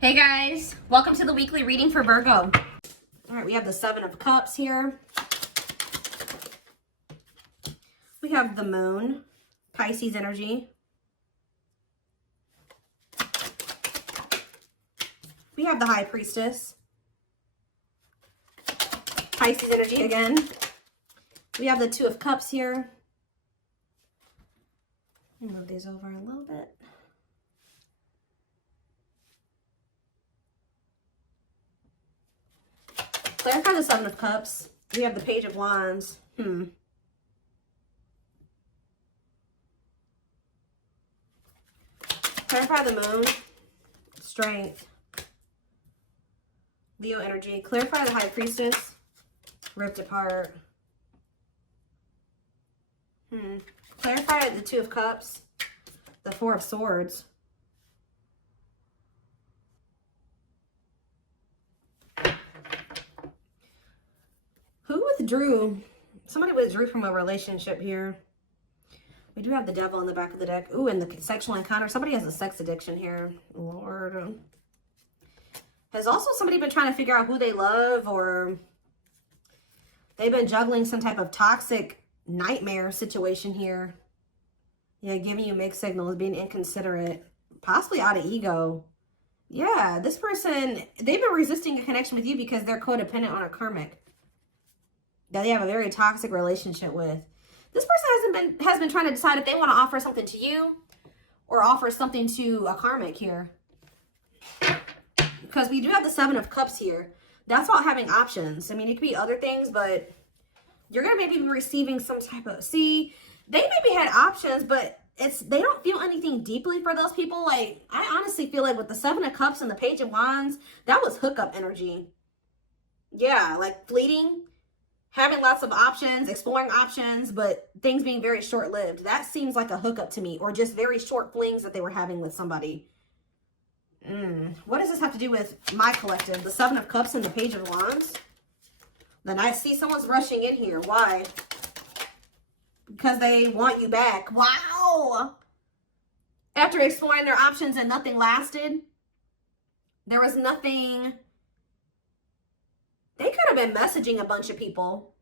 Hey guys, welcome to the weekly reading for Virgo. All right, we have the Seven of Cups here. We have the Moon, Pisces energy. We have the High Priestess, Pisces energy again. We have the Two of Cups here. Let me move these over a little bit. Clarify the Seven of Cups. We have the Page of Wands. Clarify the Moon. Strength. Leo energy. Clarify the High Priestess. Ripped apart. Clarify the Two of Cups. The Four of Swords. Who withdrew? Somebody withdrew from a relationship here. We do have the Devil in the back of the deck. Ooh, and the sexual encounter. Somebody has a sex addiction here. Lord. Has also somebody been trying to figure out who they love, or they've been juggling some type of toxic nightmare situation here. Yeah, giving you mixed signals, being inconsiderate, possibly out of ego. Yeah, this person, they've been resisting a connection with you because they're codependent on a karmic that they have a very toxic relationship with. This person has been trying to decide if they want to offer something to you or offer something to a karmic here. Because we do have the Seven of Cups here. That's about having options. I mean, it could be other things, but you're going to maybe be receiving some type of... See, they maybe had options, but they don't feel anything deeply for those people. Like, I honestly feel like with the Seven of Cups and the Page of Wands, that was hookup energy. Yeah, like fleeting. Having lots of options, exploring options, but things being very short-lived. That seems like a hookup to me, or just very short flings that they were having with somebody. What does this have to do with my collective? The Seven of Cups and the Page of Wands? Then I see someone's rushing in here. Why? Because they want you back. Wow! After exploring their options and nothing lasted, there was nothing... They could have been messaging a bunch of people.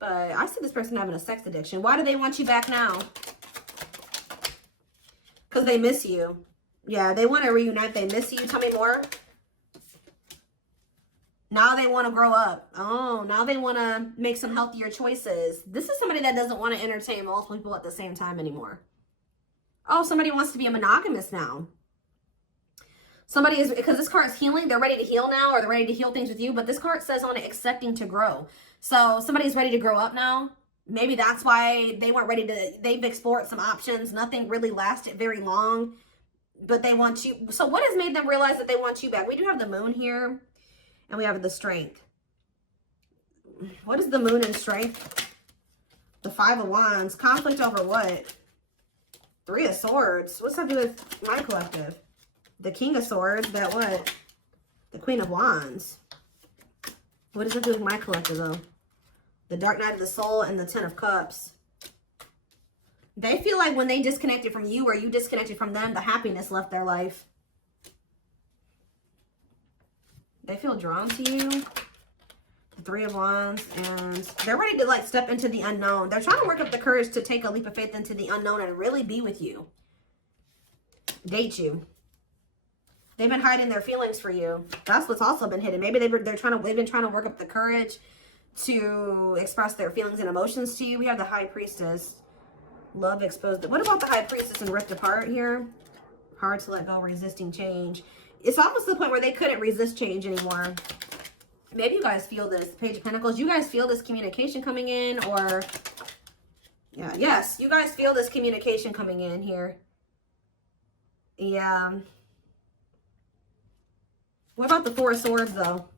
But I see this person having a sex addiction. Why do they want you back now? Because they miss you. Yeah, they want to reunite. They miss you. Tell me more. Now they want to grow up. Oh, now they want to make some healthier choices. This is somebody that doesn't want to entertain multiple people at the same time anymore. Oh, somebody wants to be a monogamous now. Somebody is, because this card is healing, they're ready to heal now, or they're ready to heal things with you, but this card says on it, accepting to grow. So somebody's ready to grow up now. Maybe that's why they weren't ready to, they've explored some options. Nothing really lasted very long, but they want you. So what has made them realize that they want you back? We do have the Moon here, and we have the Strength. What is the Moon and Strength? The Five of Wands. Conflict over what? Three of Swords. What's that do with my collective? The King of Swords, that what? The Queen of Wands. What does it do with my collective, though? The Dark Night of the Soul and the Ten of Cups. They feel like when they disconnected from you or you disconnected from them, the happiness left their life. They feel drawn to you. The Three of Wands. And they're ready to, like, step into the unknown. They're trying to work up the courage to take a leap of faith into the unknown and really be with you. Date you. They've been hiding their feelings for you. That's what's also been hidden. Maybe they've been trying to work up the courage to express their feelings and emotions to you. We have the High Priestess. Love exposed. What about the High Priestess and ripped apart here? Hard to let go, resisting change. It's almost to the point where they couldn't resist change anymore. Maybe you guys feel this. Page of Pentacles. You guys feel this communication coming in, or... Yeah, yes. You guys feel this communication coming in here. Yeah. What about the Four of Swords, though?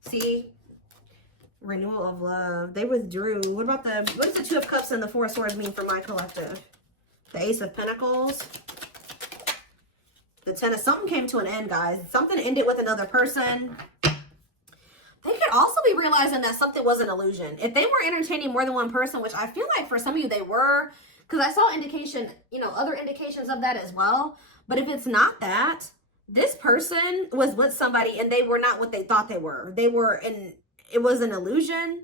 See? Renewal of love. They withdrew. What about what does the Two of Cups and the Four of Swords mean for my collective? The Ace of Pentacles. The Ten of... Something came to an end, guys. Something ended with another person. They could also be realizing that something was an illusion. If they were entertaining more than one person, which I feel like for some of you they were, because I saw indication, other indications of that as well. But if it's not that, This person was with somebody and they were not what they thought they were. They were in, it was an illusion.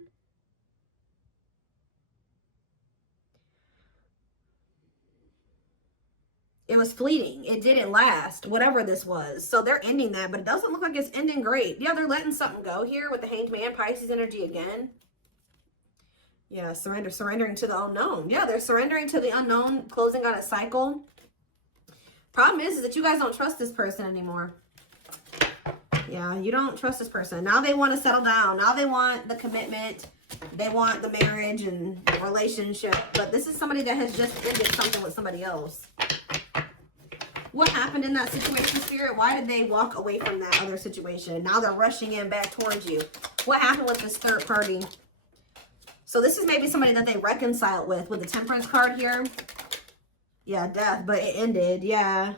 It was fleeting. It didn't last, whatever this was. So they're ending that, but it doesn't look like it's ending great. Yeah, they're letting something go here with the Hanged Man, Pisces energy again. Yeah, surrendering to the unknown. Yeah, they're surrendering to the unknown, closing out a cycle. Problem is that you guys don't trust this person anymore. Yeah, you don't trust this person. Now they want to settle down. Now they want the commitment. They want the marriage and the relationship. But this is somebody that has just ended something with somebody else. What happened in that situation, Spirit? Why did they walk away from that other situation? Now they're rushing in back towards you. What happened with this third party? So this is maybe somebody that they reconciled with the Temperance card here. Yeah, death, but it ended. Yeah.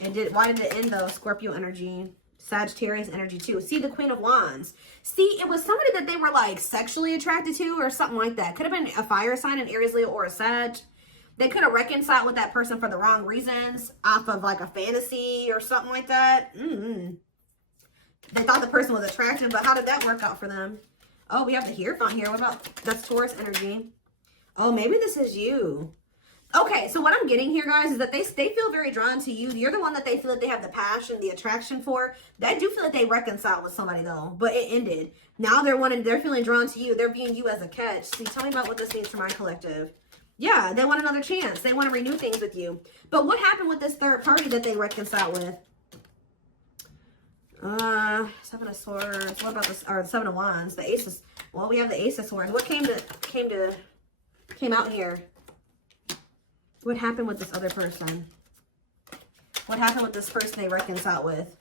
It did. Why did it end though? Scorpio energy. Sagittarius energy too. See, the Queen of Wands. See, it was somebody that they were like sexually attracted to or something like that. Could have been a fire sign, an Aries, Leo, or a Sag. They could have reconciled with that person for the wrong reasons off of like a fantasy or something like that. They thought the person was attractive, but how did that work out for them? Oh, we have the Hierophant here. What about, that's Taurus energy. Oh, maybe this is you. Okay, so what I'm getting here, guys, is that they feel very drawn to you. You're the one that they feel that they have the passion, the attraction for. They do feel that they reconciled with somebody, though, but it ended. Now they're feeling drawn to you. They're viewing you as a catch. See, tell me about what this means for my collective. Yeah, they want another chance. They want to renew things with you. But what happened with this third party that they reconciled with? Seven of Swords. What about this? Or Seven of Wands. The Aces. Well, we have the Ace of Swords. What came out here? What happened with this other person? What happened with this person they reconciled with?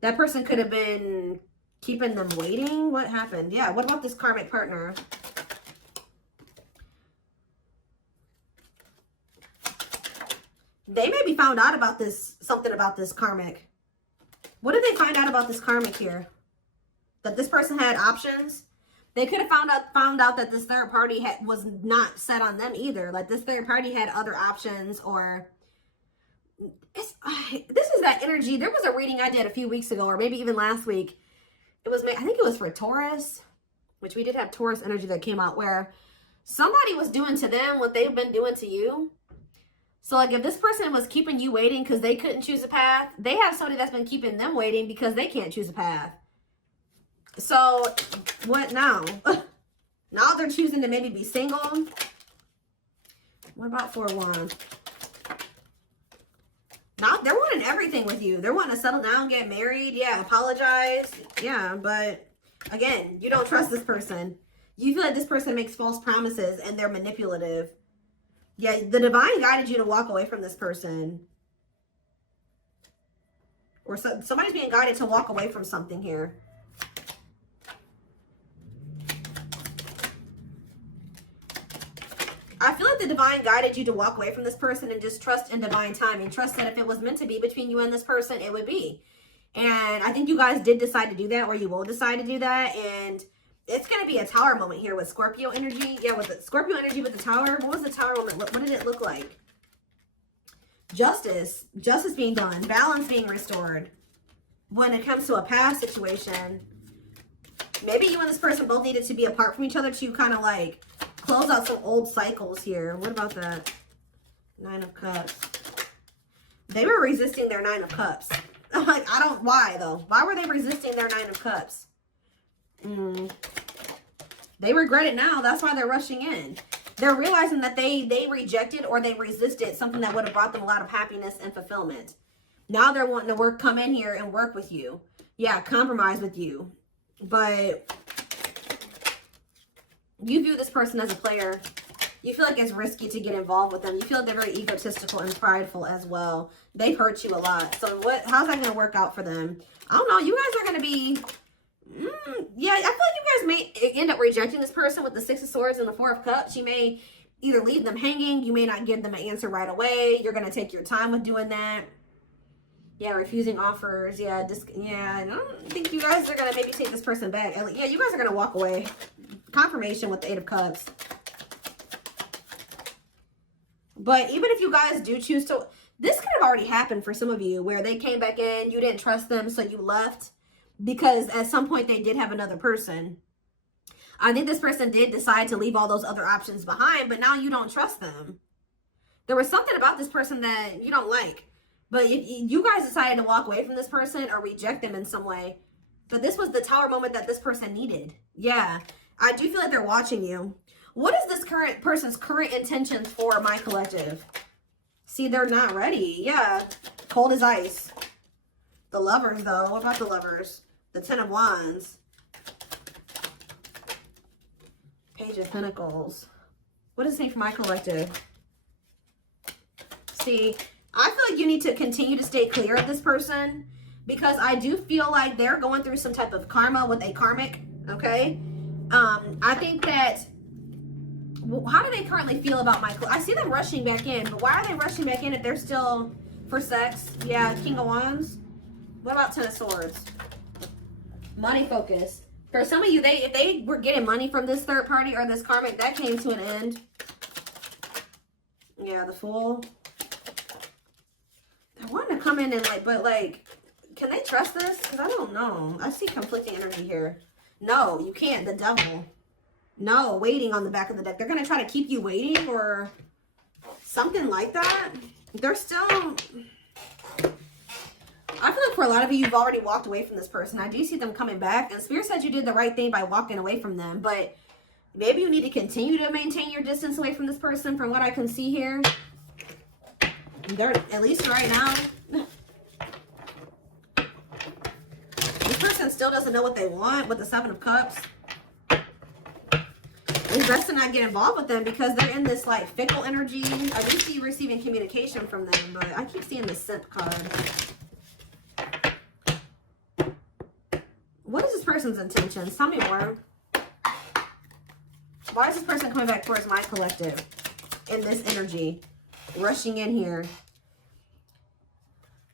That person could have been keeping them waiting. What happened? Yeah, what about this karmic partner? They maybe found out about this, something about this karmic. What did they find out about this karmic here? That this person had options? They could have found out that this third party was not set on them either. Like this third party had other options, or this is that energy. There was a reading I did a few weeks ago, or maybe even last week. It was, I think it was for Taurus, which we did have Taurus energy that came out, where somebody was doing to them what they've been doing to you. So like if this person was keeping you waiting because they couldn't choose a path, they have somebody that's been keeping them waiting because they can't choose a path. So what now? Now they're choosing to maybe be single. What about Four of Wands? Now they're wanting everything with you. They're wanting to settle down, get married. Yeah, apologize. Yeah, but again, you don't trust this person. You feel like this person makes false promises and they're manipulative. Yeah, the divine guided you to walk away from this person. Or somebody's being guided to walk away from something here. I feel like the divine guided you to walk away from this person and just trust in divine timing. Trust that if it was meant to be between you and this person, it would be. And I think you guys did decide to do that, or you will decide to do that. And it's going to be a tower moment here with Scorpio energy. Yeah, with the Scorpio energy with the tower. What was the tower moment? What did it look like? Justice. Justice being done. Balance being restored. When it comes to a past situation, maybe you and this person both needed to be apart from each other to kind of like close out some old cycles here. What about that? Nine of Cups. They were resisting their Nine of Cups. Like, why though? Why were they resisting their Nine of Cups? They regret it now. That's why they're rushing in. They're realizing that they rejected or they resisted something that would have brought them a lot of happiness and fulfillment. Now they're wanting to come in here and work with you. Yeah, compromise with you. But you view this person as a player. You feel like it's risky to get involved with them. You feel like they're very egotistical and prideful as well. They've hurt you a lot. So how's that going to work out for them? I don't know. You guys are going to be... yeah, I feel like you guys may end up rejecting this person with the Six of Swords and the Four of Cups. You may either leave them hanging. You may not give them an answer right away. You're going to take your time with doing that. Yeah, refusing offers. Yeah, I don't think you guys are going to maybe take this person back. Yeah, you guys are going to walk away. Confirmation with the Eight of Cups. But even if you guys do choose to... This could have already happened for some of you where they came back in, you didn't trust them, so you left because at some point they did have another person. I think this person did decide to leave all those other options behind, but now you don't trust them. There was something about this person that you don't like. But if you guys decided to walk away from this person or reject them in some way, but this was the Tower moment that this person needed. Yeah, I do feel like they're watching you. What is this current person's current intentions for my collective? See, they're not ready. Yeah, cold as ice. The Lovers, though. What about the Lovers? The Ten of Wands. Page of Pentacles. What does it say for my collective? See, I feel like you need to continue to stay clear of this person because I do feel like they're going through some type of karma with a karmic, okay? I think that, how do they currently feel about my, I see them rushing back in, but why are they rushing back in if they're still for sex? Yeah, King of Wands. What about Ten of Swords? Money focused. For some of you, if they were getting money from this third party or this karmic, that came to an end. Yeah, the Fool. I want to come in and but can they trust this? Because I don't know. I see conflicting energy here. No, you can't. The Devil. No, waiting on the back of the deck. They're going to try to keep you waiting or something like that. They're still... I feel like for a lot of you, you've already walked away from this person. I do see them coming back. And Spirit said you did the right thing by walking away from them. But maybe you need to continue to maintain your distance away from this person from what I can see here. They're, at least right now, this person still doesn't know what they want with the Seven of Cups. It's best to not get involved with them because they're in this like fickle energy. I do see you receiving communication from them, but I keep seeing the Simp card. What is this person's intentions? Tell me more. Why is this person coming back towards my collective in this energy? Rushing in here.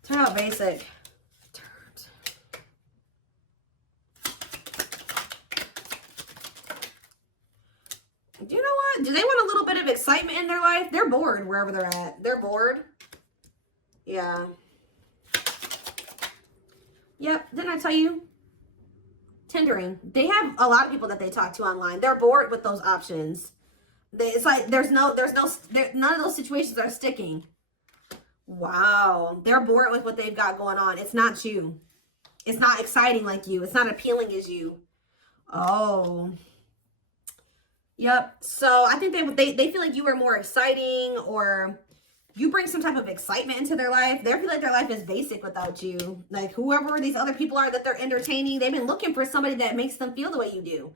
Turn out basic. Do you know what? Do they want a little bit of excitement in their life? They're bored wherever they're at. They're bored. Yeah. Yep. Didn't I tell you? Tendering. They have a lot of people that they talk to online. They're bored with those options. It's like none of those situations are sticking. Wow. They're bored with what they've got going on. It's not you. It's not exciting like you. It's not appealing as you. Oh. Yep. So I think they feel like you are more exciting or you bring some type of excitement into their life. They feel like their life is basic without you. Like whoever these other people are that they're entertaining, they've been looking for somebody that makes them feel the way you do.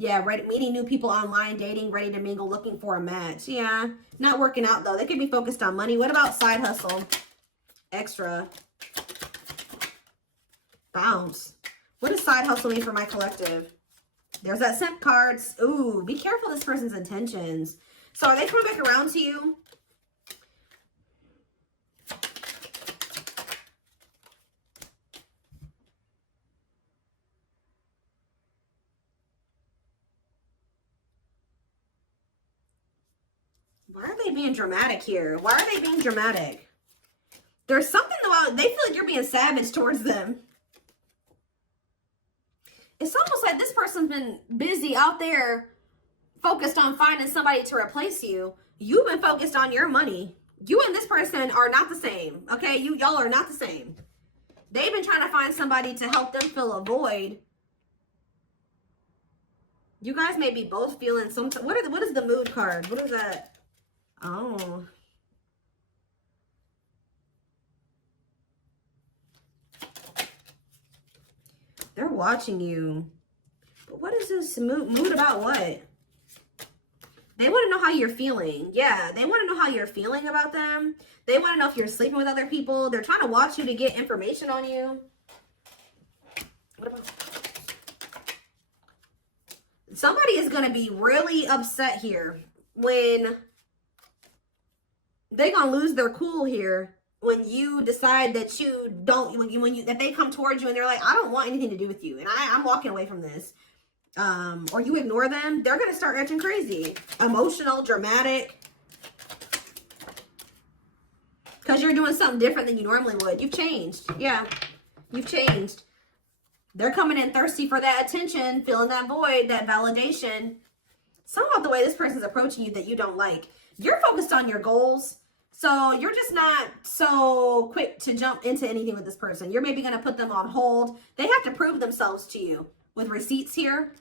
Yeah, right. Meeting new people online, dating, ready to mingle, looking for a match. Yeah, not working out though. They could be focused on money. What about side hustle? Extra. Bounce. What does side hustle mean for my collective? There's that Simp cards. Ooh, be careful this person's intentions. So are they coming back around to you? Why are they being dramatic here? Why are they being dramatic? There's something about, they feel like you're being savage towards them. It's almost like this person's been busy out there focused on finding somebody to replace you. You've been focused on your money. You and this person are not the same. Okay, y'all are not the same. They've been trying to find somebody to help them fill a void. You guys may be both feeling some, what is the mood card? What is that? Oh. They're watching you. But what is this mood about what? They want to know how you're feeling. Yeah, they want to know how you're feeling about them. They want to know if you're sleeping with other people. They're trying to watch you to get information on you. What about... Somebody is going to be really upset here when they're going to lose their cool here when you decide that you don't, that they come towards you and they're like, I don't want anything to do with you. And I'm walking away from this. Or you ignore them, they're going to start acting crazy. Emotional, dramatic. Because you're doing something different than you normally would. You've changed. Yeah, you've changed. They're coming in thirsty for that attention, filling that void, that validation. Something about the way this person's approaching you that you don't like. You're focused on your goals. So you're just not so quick to jump into anything with this person. You're maybe going to put them on hold. They have to prove themselves to you with receipts here.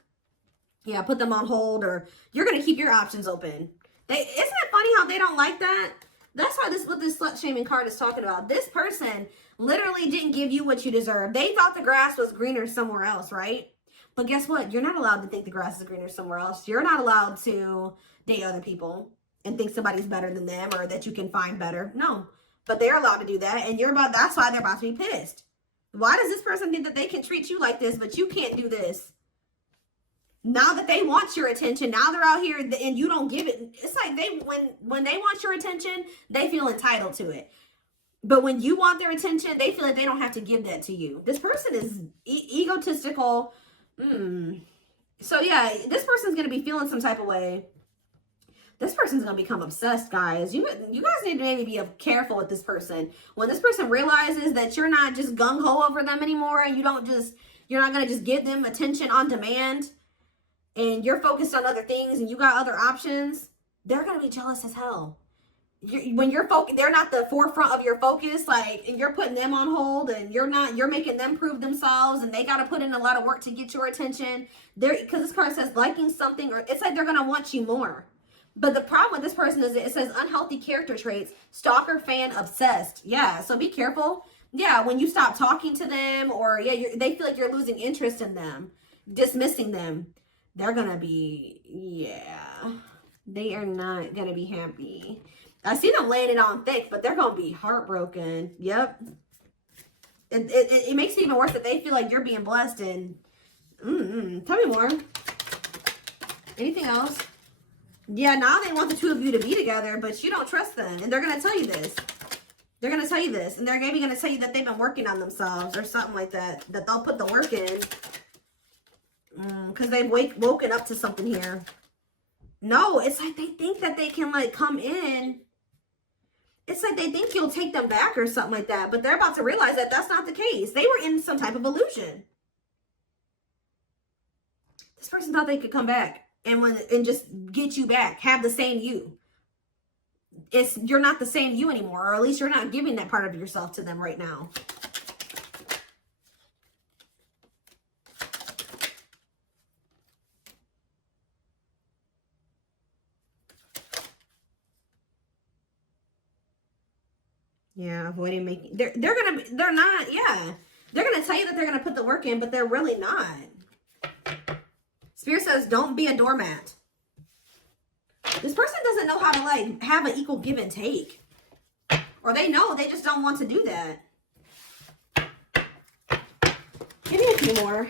Yeah, put them on hold, or you're going to keep your options open. Isn't it funny how they don't like that? That's why what this slut shaming card is talking about. This person literally didn't give you what you deserve. They thought the grass was greener somewhere else, right? But guess what? You're not allowed to think the grass is greener somewhere else. You're not allowed to date other people and think somebody's better than them or that you can find better. No, but they're allowed to do that. And that's why they're about to be pissed. Why does this person think that they can treat you like this, but you can't do this? Now that they want your attention, now they're out here and you don't give it. It's like when they want your attention, they feel entitled to it. But when you want their attention, they feel like they don't have to give that to you. This person is egotistical. So yeah, this person's going to be feeling some type of way. This person's going to become obsessed, guys. You guys need to maybe be careful with this person. When this person realizes that you're not just gung-ho over them anymore, and you're not going to just give them attention on demand, and you're focused on other things and you got other options, they're going to be jealous as hell. When you're focused, they're not the forefront of your focus, like, and you're putting them on hold, and you're making them prove themselves, and they got to put in a lot of work to get your attention. Because this card says liking something, or it's like they're going to want you more. But the problem with this person is it says unhealthy character traits, stalker, fan, obsessed. Yeah, so be careful. Yeah, when you stop talking to them, or they feel like you're losing interest in them, dismissing them, they're going to be, they are not going to be happy. I see them laying it on thick, but they're going to be heartbroken. Yep. It makes it even worse that they feel like you're being blessed. And tell me more. Anything else? Yeah, now they want the two of you to be together, but you don't trust them. And they're going to tell you this. They're going to tell you this. And they're maybe going to tell you that they've been working on themselves or something like that. That they'll put the work in. Because they've woken up to something here. No, it's like they think that they can, like, come in. It's like they think you'll take them back or something like that. But they're about to realize that that's not the case. They were in some type of illusion. This person thought they could come back and just get you back. Have the same you. You're not the same you anymore. Or at least you're not giving that part of yourself to them right now. Yeah, avoiding making, they're gonna tell you that they're gonna put the work in, but they're really not. Spirit says, don't be a doormat. This person doesn't know how to, like, have an equal give and take. Or they know, they just don't want to do that. Give me a few more.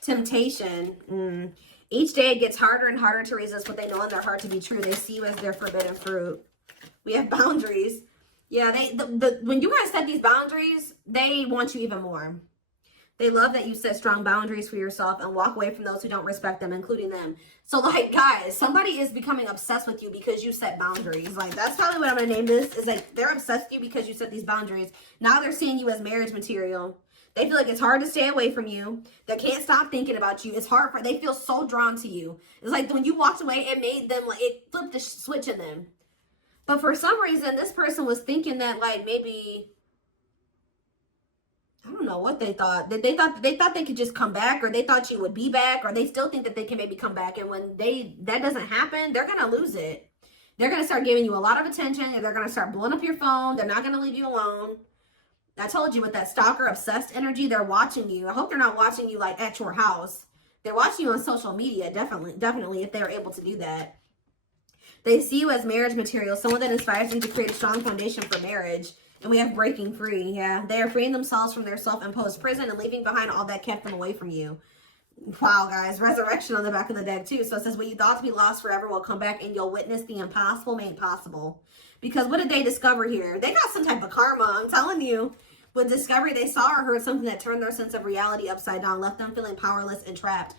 Temptation. Each day it gets harder and harder to resist what they know in their heart to be true. They see you as their forbidden fruit. We have boundaries. Yeah, when you guys set these boundaries, they want you even more. They love that you set strong boundaries for yourself and walk away from those who don't respect them, including them. So, like, guys, somebody is becoming obsessed with you because you set boundaries. Like, that's probably what I'm going to name this. Is like, they're obsessed with you because you set these boundaries. Now they're seeing you as marriage material. They feel like it's hard to stay away from you. They can't stop thinking about you. It's hard they feel so drawn to you. It's like when you walked away, it made them, like, it flipped the switch in them. But for some reason, this person was thinking that, like, maybe, I don't know what they thought. They thought they could just come back, or they thought you would be back, or they still think that they can maybe come back. And when that doesn't happen, they're going to lose it. They're going to start giving you a lot of attention, and they're going to start blowing up your phone. They're not going to leave you alone. I told you, with that stalker obsessed energy, they're watching you. I hope they're not watching you, like, at your house. They're watching you on social media, definitely, if they're able to do that. They see you as marriage material, someone that inspires them to create a strong foundation for marriage. And we have breaking free. Yeah, they are freeing themselves from their self-imposed prison and leaving behind all that kept them away from you. Wow, guys. Resurrection on the back of the deck, too. So it says, what you thought to be lost forever will come back, and you'll witness the impossible made possible. Because what did they discover here? They got some type of karma, I'm telling you. With discovery, they saw or heard something that turned their sense of reality upside down, left them feeling powerless and trapped.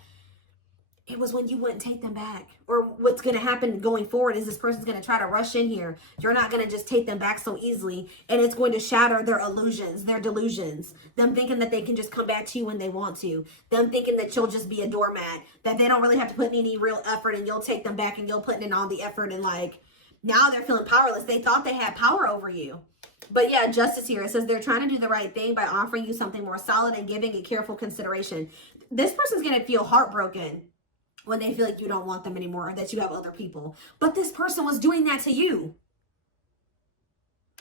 It was when you wouldn't take them back. Or what's going to happen going forward is this person's going to try to rush in here. You're not going to just take them back so easily. And it's going to shatter their illusions, their delusions. Them thinking that they can just come back to you when they want to. Them thinking that you'll just be a doormat. That they don't really have to put in any real effort and you'll take them back and you'll put in all the effort. And like, now they're feeling powerless. They thought they had power over you. But yeah, justice here. It says they're trying to do the right thing by offering you something more solid and giving it careful consideration. This person's going to feel heartbroken when they feel like you don't want them anymore or that you have other people. But this person was doing that to you.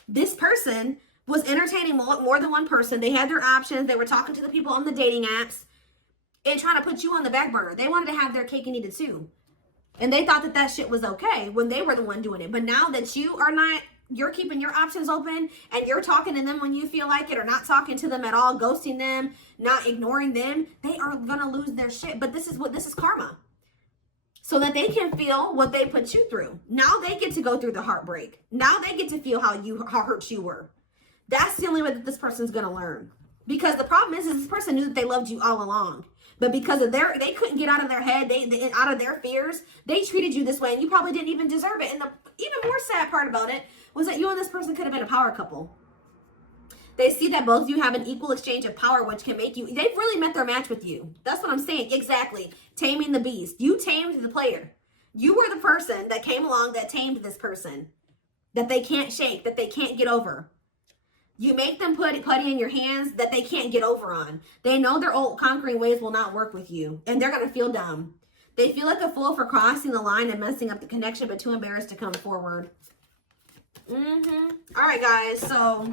This person was entertaining more than one person. They had their options. They were talking to the people on the dating apps and trying to put you on the back burner. They wanted to have their cake and eat it too. And they thought that that shit was okay when they were the one doing it. But now that you are not, you're keeping your options open and you're talking to them when you feel like it or not talking to them at all, ghosting them, not ignoring them, they are going to lose their shit. But this is karma. So that they can feel what they put you through. Now they get to go through the heartbreak. Now they get to feel how hurt you were. That's the only way that this person's going to learn. Because the problem is this person knew that they loved you all along. But because of they couldn't get out of their head, they out of their fears, they treated you this way and you probably didn't even deserve it. And the even more sad part about it was that you and this person could have been a power couple. They see that both of you have an equal exchange of power, which can make you, they've really met their match with you. That's what I'm saying. Exactly. Taming the beast. You tamed the player. You were the person that came along that tamed this person. That they can't shake, that they can't get over. You make them put putty in your hands that they can't get over on. They know their old conquering ways will not work with you. And they're going to feel dumb. They feel like a fool for crossing the line and messing up the connection, but too embarrassed to come forward. All right, guys. So